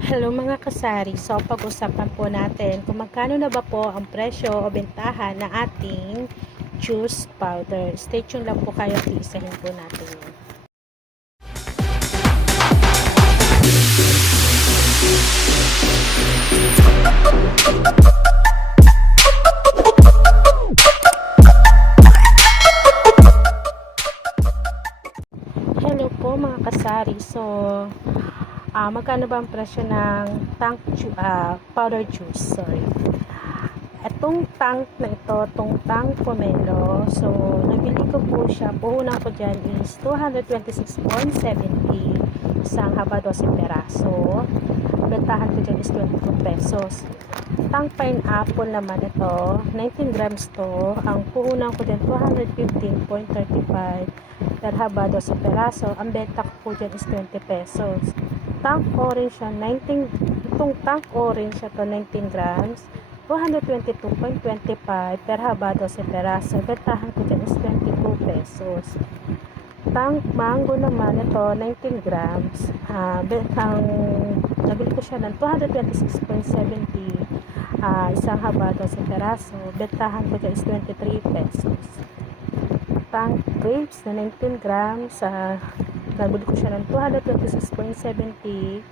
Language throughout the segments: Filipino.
Hello mga kasari, so pag-usapan po natin kung magkano na ba po ang presyo o bentahan na ating juice powder. Stay tuned lang po kayo at iisahin po natin yun. Hello po mga kasari, so magkano ba ang presyo ng powder juice, sorry. Itong tank na ito, itong tank pomelo, so nabili ko po siya, puhunan ko dyan is 226.70, isang haba 12 peraso, bentahan ko dyan is 22 pesos. Tank pineapple naman ito, 19 grams to, ang puhunan ko dyan 215.35 per haba 12 peraso, ang benta ko po dyan is 20 pesos. Tank orange siya, itong tank orange siya to 19 grams, 222.25 per haba 12 peraso. Bentahan ko dyan is 22 pesos. Tank mango naman ito 19 grams. Nabili ko siya ng 226.70, isang haba 12 peraso. Bentahan ko dyan is 23 pesos. Tank grapes na 19 grams. Nabili ko siya ng 226.70,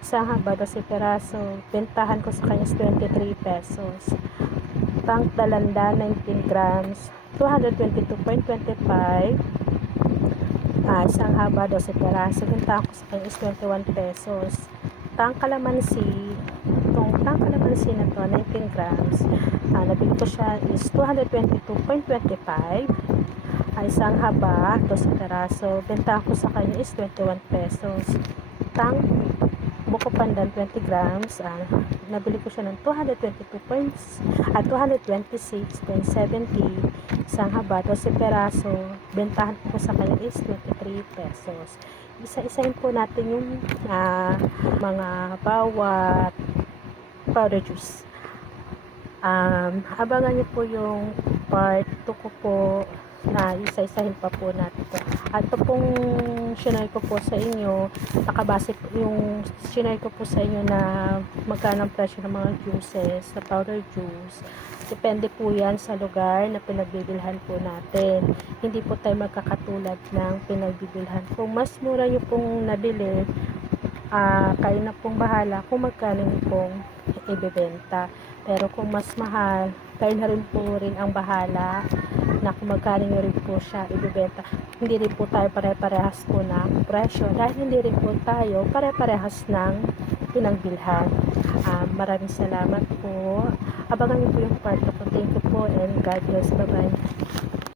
isang haba 12 peraso. Bentahan ko sa kanya is 23 pesos. Tank dalanda 19 grams, 222.25, isang haba 12 peraso. Bentahan ko sa kanya is 21 pesos. Tank kalamansi, itong tank kalamansi na to 19 grams, nabili ko siya is 222.25, isang haba 12 peraso. Bentahan ko sa kanya is 21 pesos. Tank buko pandan 20 grams, nabili ko siya ng 226.70, isang haba 12 peraso. Bentahan ko sa kanya is 23 pesos. Isa-isahin po natin yung mga bawat powder juice. Abangan niyo po yung part 2 ko po, na isa-isahin pa po natin ito. At ito pong shinare ko po sa inyo, nakabase po yung shinare ko po sa inyo na magkano ang presyo ng mga juices, sa powder juice. Depende po yan sa lugar na pinagbibilhan po natin. Hindi po tayo magkakatulad ng pinagbibilhan. Kung mas mura nyo pong nabili, kayo na pong bahala kung magkano nyo pong ibebenta. Pero kung mas mahal, kayo na rin po rin ang bahala na kung magkano nyo rin po siya ibebenta. Hindi rin po tayo pare-parehas po ng presyo dahil hindi rin po tayo pare-parehas ng pinagbilhan. Maraming salamat po. Abangan nyo po yung part 2 ko. Thank you po and God bless. Bye-bye.